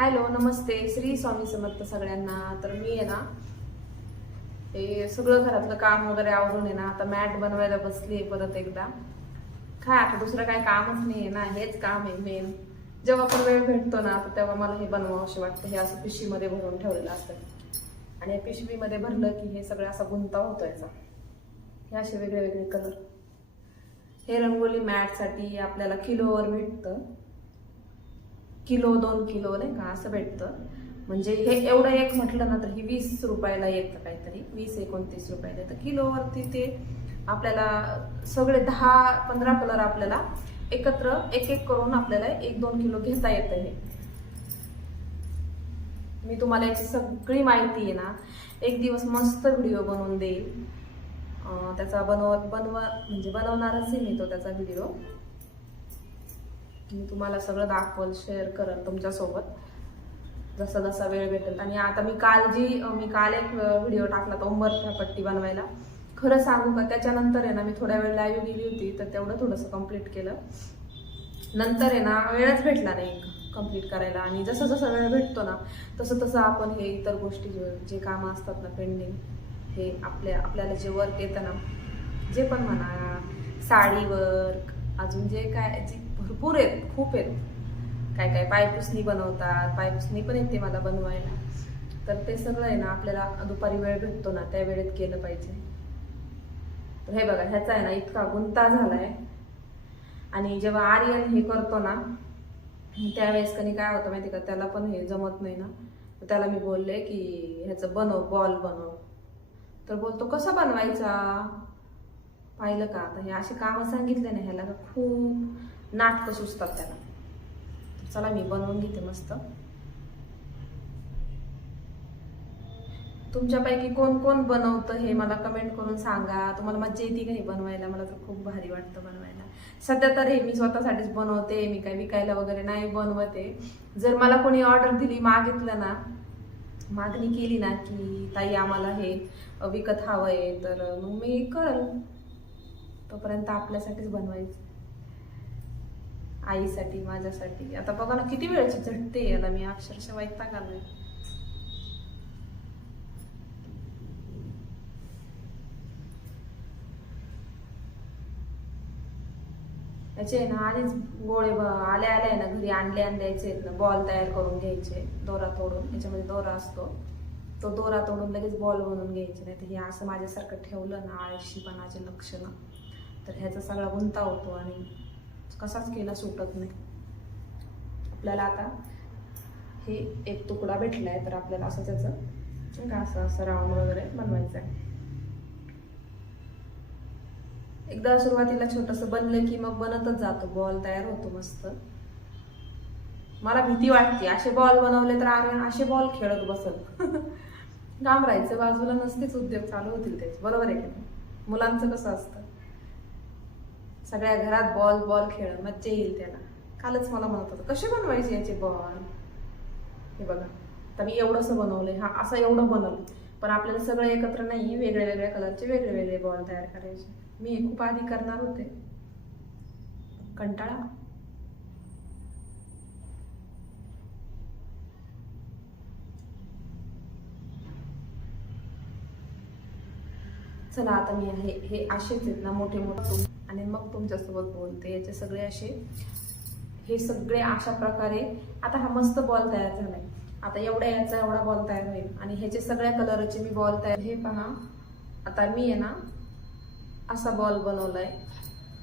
Hello, नमस्ते. श्री स्वामी समर्थ सगळ्यांना. तर मी आहे ना, हे सगळं घरातलं काम वगैरे आवरून आहे ना, आता मॅट बनवायला बसली परत एकदा. काय आता दुसरं काय कामच नाही आहे ना, हेच काम आहे मेन. जेव्हा पण वेळ भेटतो ना, तर तेव्हा मला हे बनवावंशी वाटतं. हे असं पिशवीमध्ये भरून ठेवलेलं असतं आणि या पिशवीमध्ये भरलं की हे सगळं असा गुंता होतो याचा. हे असे वेगळे वेगळे कलर. हे रंगोली मॅटसाठी आपल्याला किलोवर भेटतं. किलो 2 किलो नाही का असं भेटतं. म्हणजे हे एवढं एक म्हटलं ना तर ही 20 रुपयाला येतं काहीतरी, 20-29 रुपयाला येतं. किलोवरती ते आपल्याला सगळे 10-15 कलर आपल्याला एकत्र एक एक करून आपल्याला 1-2 किलो घेता येतं. हे मी तुम्हाला याची सगळी माहिती आहे ना एक दिवस मस्त व्हिडिओ बनवून देईल. त्याचा बनवणारच आहे मी तो त्याचा व्हिडिओ. मी तुम्हाला सगळं दाखवल, शेअर करेन तुमच्यासोबत जसा जसा वेळ भेटेल. आणि आता मी काल एक व्हिडिओ टाकला तो उंबरठा पट्टी बनवायला. खरं सांगू का, त्याच्यानंतर आहे ना मी थोड्या वेळ लाईव्ह गेली होती तर तेवढं थोडंसं कंप्लीट केलं. नंतर आहे ना वेळच भेटला नाही कंप्लीट करायला. आणि जसं जसं वेळ भेटतो ना तसं तसं आपण हे इतर गोष्टी जे कामं असतात ना पेंडिंग, हे आपल्याला जे वर्क येतं ना, जे पण म्हणा, साडी वर्क, अजून जे काय भरपूर आहेत, खूप आहेत. काय काय पायपुसणी बनवतात, पायपुसणी पण येते मला बनवायला. तर ते सगळं आहे ना आपल्याला दुपारी वेळ भेटतो ना त्या वेळेत केलं पाहिजे. तर हे बघा, ह्याचा आहे ना इतका गुंता झालाय. आणि जेव्हा आर्यन हे करतो ना त्यावेळेस कधी काय होतं माहिती का, त्याला पण हे जमत नाही ना. तर त्याला मी बोलले की ह्याचं बनव, बॉल बनव. तर बोलतो कसा बनवायचा. पाहिलं का, आता हे अशी कामं सांगितले ना ह्याला खूप नाटकं सुचतात त्याला. चला मी बनवून घेते मस्त. तुमच्यापैकी कोण कोण बनवतं हे मला कमेंट करून सांगा. तुम्हाला मज्जा येते का हे बनवायला. मला तर खूप भारी वाटतं बनवायला. सध्या तर हे मी स्वतःसाठीच बनवते, मी काही विकायला वगैरे नाही बनवते. जर मला कोणी ऑर्डर दिली, मागणी केली ना की ताई आम्हाला हे विकत हवंय, तर मग मी करल. तोपर्यंत आपल्यासाठीच बनवायचं, आईसाठी, माझ्यासाठी. आता बघा ना किती वेळची झटते याला मी, अक्षरशः वैताग आलाय. याचे ना आधीच गोळे आल्या ना घरी आणल्याचे ना बॉल तयार करून घ्यायचे. दोरा तोडून, याच्यामध्ये दोरा असतो, तो दोरा तोडून लगेच बॉल बनवून घ्यायचे. नाही तर हे असं माझ्यासारखं ठेवलं ना आळशीपणाचे लक्षणं, तर ह्याचा सगळा गुंता होतो आणि कसाच केला सुटत नाही आपल्याला. आता हे एक तुकडा भेटलाय तर आपल्याला असं त्याचं असं राऊंड वगैरे बनवायचं आहे. एकदा सुरुवातीला छोटंसं बनलं की मग बनतच जातो, बॉल तयार होतो मस्त. मला भीती वाटते, असे बॉल बनवले तर असे बॉल खेळत बसत काम राहायचं बाजूला, नसतेच उद्योग चालू होतील त्याचे. बरोबर आहे की मुलांचं कसं असतं, सगळ्या घरात बॉल खेळ, मज्जा येईल त्याला. कालच मला म्हणत होतं कसे बनवायचे याचे बॉल. हे बघा, आता मी एवढंसं बनवलंय, हा असं एवढं बनवलं. पण आपल्याला सगळं एकत्र नाही, वेगळ्या वेगळ्या कलरचे वेगळे वेगळे बॉल तयार करायचे. मी खूप आधी करणार होते, कंटाळा. चला आता मी हे असेच आहेत ना मोठे मोठे, आणि मग तुमच्यासोबत बोलते. याचे सगळे हे सगळे अशा प्रकारे. आता हा मस्त बॉल तयार झालाय. आता याचा एवढा बॉल तयार होईल आणि ह्याचे सगळ्या कलरचे मी बॉल तयार. हे पहा, आता मी आहे ना असा बॉल बनवलाय,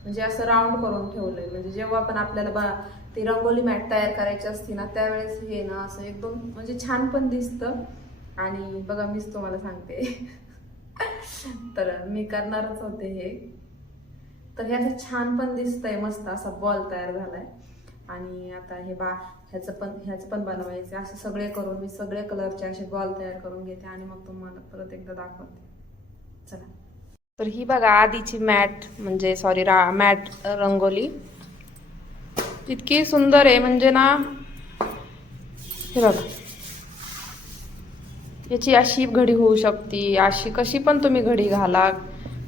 म्हणजे असं राऊंड करून ठेवलंय. म्हणजे जेव्हा पण आपल्याला ती रंगोली मॅट तयार करायची असते ना त्यावेळेस हे ना असं एकदम म्हणजे छान पण दिसतं. आणि बघा मीच तुम्हाला सांगते तर मी करणारच होते हे. तर हे असं छान पण दिसतंय, मस्त असा बॉल तयार झालाय. आणि आता ह्याचं पण बनवायचं. असे सगळे करून मी सगळे कलरचे असे बॉल तयार करून घेते आणि मग तुम्हाला परत एकदा दाखवते. चला. तर ही बघा आधीची म्हणजे मॅट रंगोली इतकी सुंदर आहे, म्हणजे ना हे बघा, याची अशी घडी होऊ शकते, अशी कशी पण तुम्ही घडी घाला,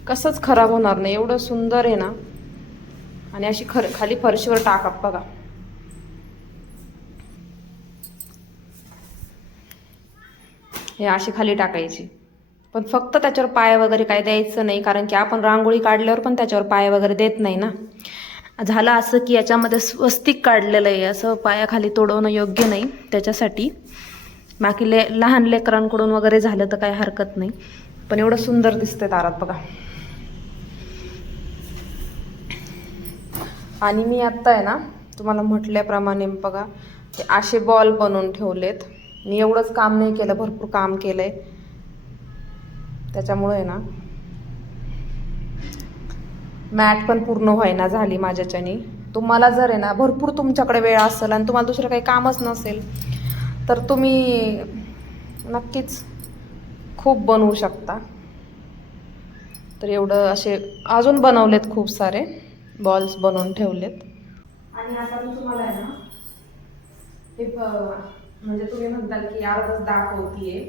कसंच खराब होणार नाही, एवढं सुंदर आहे ना. आणि अशी खाली फरशीवर टाका बघा, हे अशी खाली टाकायची, पण फक्त त्याच्यावर पाय वगैरे काय द्यायचं नाही, कारण की आपण रांगोळी काढल्यावर पण त्याच्यावर पाय वगैरे देत नाही ना. झालं असं की याच्यामध्ये स्वस्तिक काढलेलं आहे, असं पायाखाली तोडवणं योग्य नाही त्याच्यासाठी. बाकी लहान लेकरांकडून वगैरे झालं तर काही हरकत नाही, पण एवढं सुंदर दिसतंय दारात बघा. आणि मी आत्ता आहे ना तुम्हाला म्हटल्याप्रमाणे बघा ते असे बॉल बनवून ठेवलेत. मी एवढंच काम नाही केलं, भरपूर काम केलंय. त्याच्यामुळे आहे ना मॅट पण पूर्ण व्हायना झाली माझ्याच्याने. तुम्हाला जर आहे ना भरपूर तुमच्याकडे वेळ असेल आणि तुम्हाला दुसरं काही कामच नसेल तर तुम्ही नक्कीच खूप बनवू शकता. तर एवढं असे अजून बनवलेत, खूप सारे बॉल्स बनवून ठेवलेत. आणि आता मी तुम्हाला आहे ना हे म्हणजे तुम्ही म्हणताल की अर्धच दाखवतीये,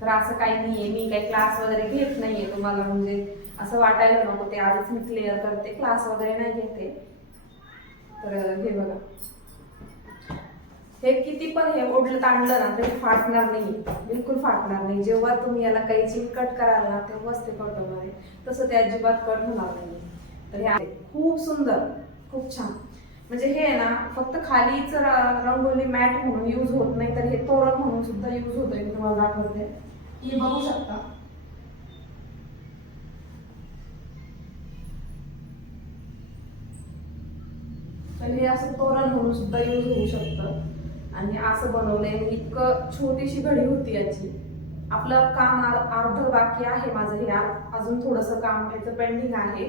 तर असं काही नाहीये. मी काही क्लास वगैरे घेत नाहीये, तुम्हाला म्हणजे असं वाटायला नको, ते आधीच मी क्लिअर करते, क्लास वगैरे नाही घेते. तर हे बघा, हे किती पण हे ओढलं ताणलं ना तरी फाटणार नाही, बिलकुल फाटणार नाही. जेव्हा तुम्ही याला कैची कट कराल ना तेव्हाच ते कट होणार आहे, तसं ते अजिबात कट होणार नाही. तर हे आहे खूप सुंदर, खूप छान. म्हणजे हे आहे ना फक्त खालीच रंगोली मॅट म्हणून यूज होत नाही, तर हे तोरण म्हणून सुद्धा यूज होतंय. मी तुम्हाला दाखवते, तुम्ही बघू शकता. तर हे असं तोरण म्हणून सुद्धा यूज होऊ शकतं. आणि असं बनवलंय. इतकं छोटीशी घडी होती याची. आपलं काम अर्ध बाकी आहे माझं, हे अजून थोडंसं काम याचं पेंडिंग आहे.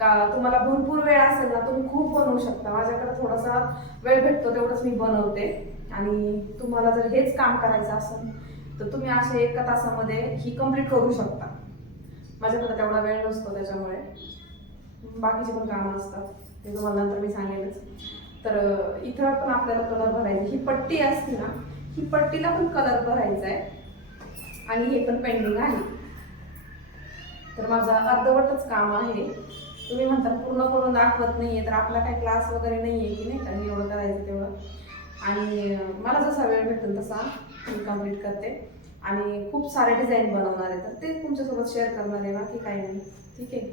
का तुम्हाला भरपूर वेळ असेल ना तुम्ही खूप बनवू शकता. माझ्याकडे थोडासा वेळ भेटतो तेवढंच मी बनवते. आणि तुम्हाला जर हेच काम करायचं असेल तर तुम्ही असे 1 तासामध्ये ही कम्प्लीट करू शकता. माझ्याकडे तेवढा वेळ नसतो, त्याच्यामुळे बाकीचे पण कामं असतात, ते तुम्हाला नंतर मी सांगेलच. तर इथं पण आपल्याला कलर भरायचा. ही पट्टी असते ना, ही पट्टीला पण कलर भरायचा आहे आणि हे पण पेंडिंग आहे. तर माझं अर्धवटच काम आहे. तुम्ही म्हणता पूर्ण करून दाखवत नाहीये, तर आपला काही क्लास वगैरे नाहीये की नाही का एवढं करायचं तेवढं. आणि मला जसा वेळ भेटेल तसा मी कम्प्लीट करते. आणि खूप सारे डिझाईन बनवणार आहे, तर ते तुमच्यासोबत शेअर करणार आहे, बाकी काही नाही. ठीक आहे.